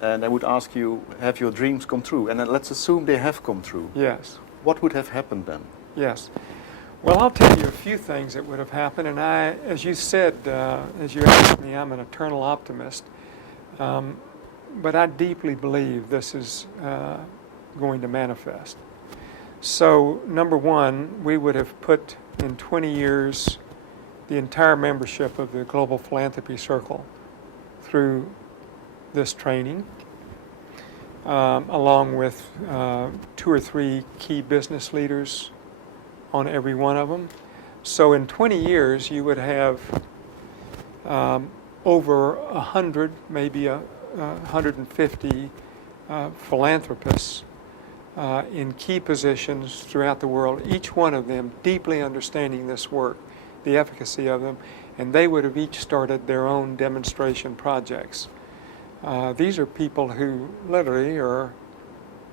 and I would ask you, have your dreams come true? And then let's assume they have come true. Yes. What would have happened then? Yes. Well, I'll tell you a few things that would have happened. And I, as you said, as you asked me, I'm an eternal optimist. But I deeply believe this is going to manifest. So, number one, we would have put in 20 years the entire membership of the Global Philanthropy Circle through this training, along with 2 or 3 key business leaders on every one of them. So in 20 years, you would have over 100, maybe 150 philanthropists in key positions throughout the world, each one of them deeply understanding this work, the efficacy of them, and they would have each started their own demonstration projects. These are people who literally are,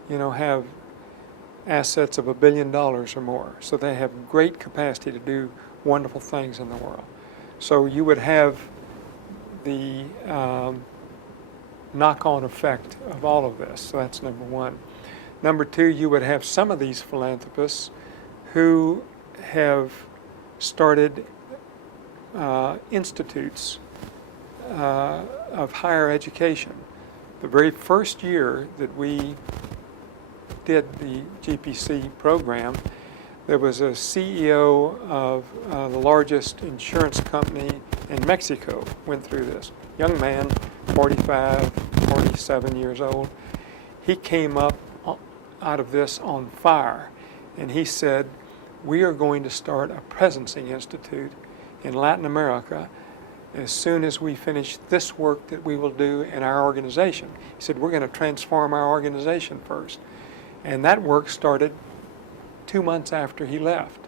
have assets of $1 billion or more. So they have great capacity to do wonderful things in the world. So you would have the knock-on effect of all of this. So that's number one. Number two, you would have some of these philanthropists who have started institutes of higher education. The very first year that we did the GPC program, there was a CEO of the largest insurance company in Mexico went through this. Young man, 45, 47 years old. He came up out of this on fire, and he said, we are going to start a presencing institute in Latin America as soon as we finish this work that we will do in our organization. He said, we're going to transform our organization first. And that work started 2 months after he left.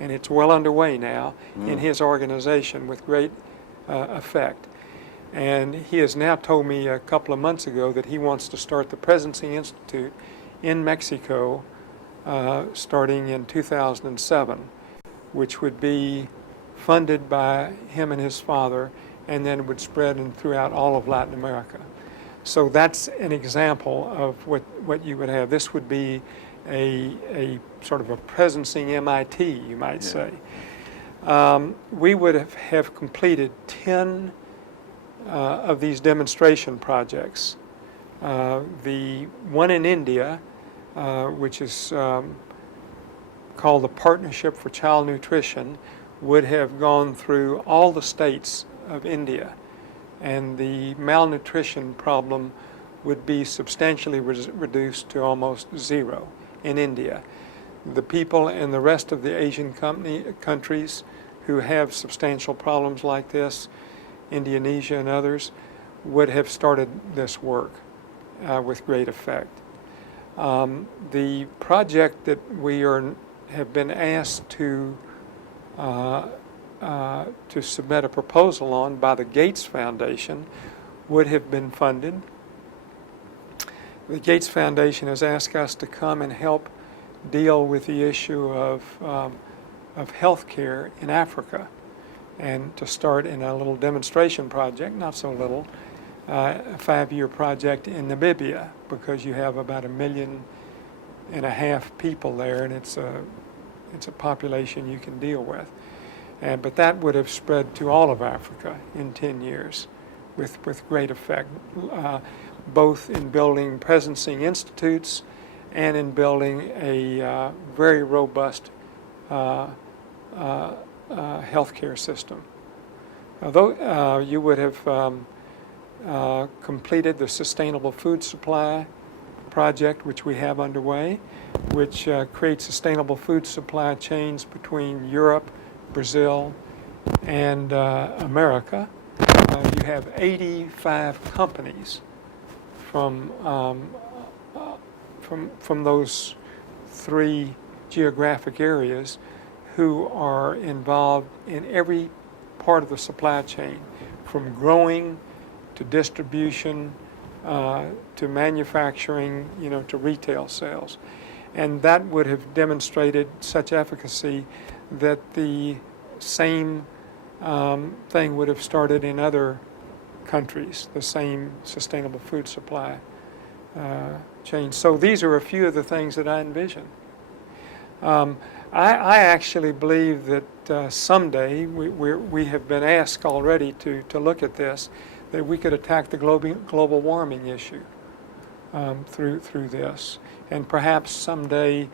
And it's well underway now in his organization with great effect. And he has now told me a couple of months ago that he wants to start the Presencing Institute in Mexico starting in 2007, which would be funded by him and his father, and then would spread throughout all of Latin America. So that's an example of what you would have. This would be a sort of a presencing MIT, you might say. We would have completed 10 of these demonstration projects. The one in India, which is called the Partnership for Child Nutrition, would have gone through all the states of India, and the malnutrition problem would be substantially reduced to almost zero in India. The people in the rest of the Asian countries who have substantial problems like this, Indonesia and others, would have started this work with great effect. The project that we have been asked to submit a proposal on by the Gates Foundation would have been funded. The Gates Foundation has asked us to come and help deal with the issue of health care in Africa, and to start in a little demonstration project, not so little, a 5-year project in Namibia, because you have about 1.5 million people there, and it's a population you can deal with. But that would have spread to all of Africa in 10 years with great effect, both in building presencing institutes and in building a very robust healthcare system. Although you would have completed the Sustainable Food Supply project, which we have underway, which creates sustainable food supply chains between Europe, Brazil, and America. You have 85 companies from those 3 geographic areas who are involved in every part of the supply chain, from growing to distribution to manufacturing, to retail sales. And that would have demonstrated such efficacy that the same thing would have started in other countries, the same sustainable food supply chain. So these are a few of the things that I envision. I actually believe that someday, we have been asked already to look at this, that we could attack the global warming issue through this, and perhaps someday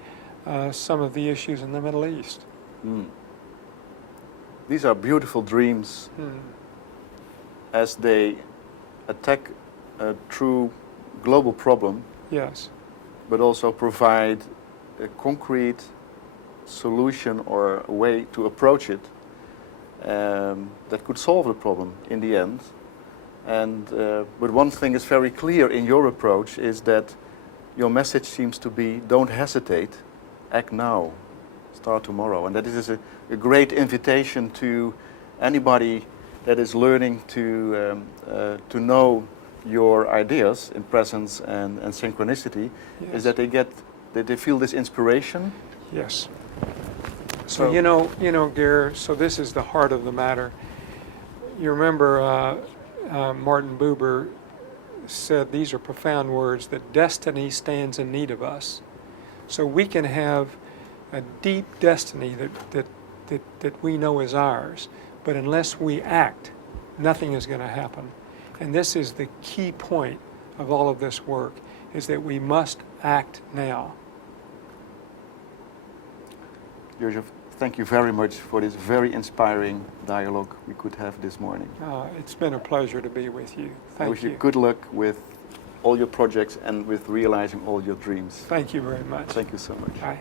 some of the issues in the Middle East. These are beautiful dreams as they attack a true global problem, Yes. but also provide a concrete solution or a way to approach it that could solve the problem in the end. And but one thing is very clear in your approach is that your message seems to be, don't hesitate, act now, start tomorrow. And that is a great invitation to anybody that is learning to know your ideas in presence and synchronicity, Yes. is that they feel this inspiration. Yes. So you know, Ger, so this is the heart of the matter. You remember Martin Buber said, these are profound words, that destiny stands in need of us. So we can have a deep destiny that we know is ours, but unless we act, nothing is going to happen. And this is the key point of all of this work, is that we must act now. Ger, thank you very much for this very inspiring dialogue we could have this morning. It's been a pleasure to be with you. I Thank wish you. you good luck with all your projects and with realizing all your dreams. Thank you very much. Thank you so much. Bye.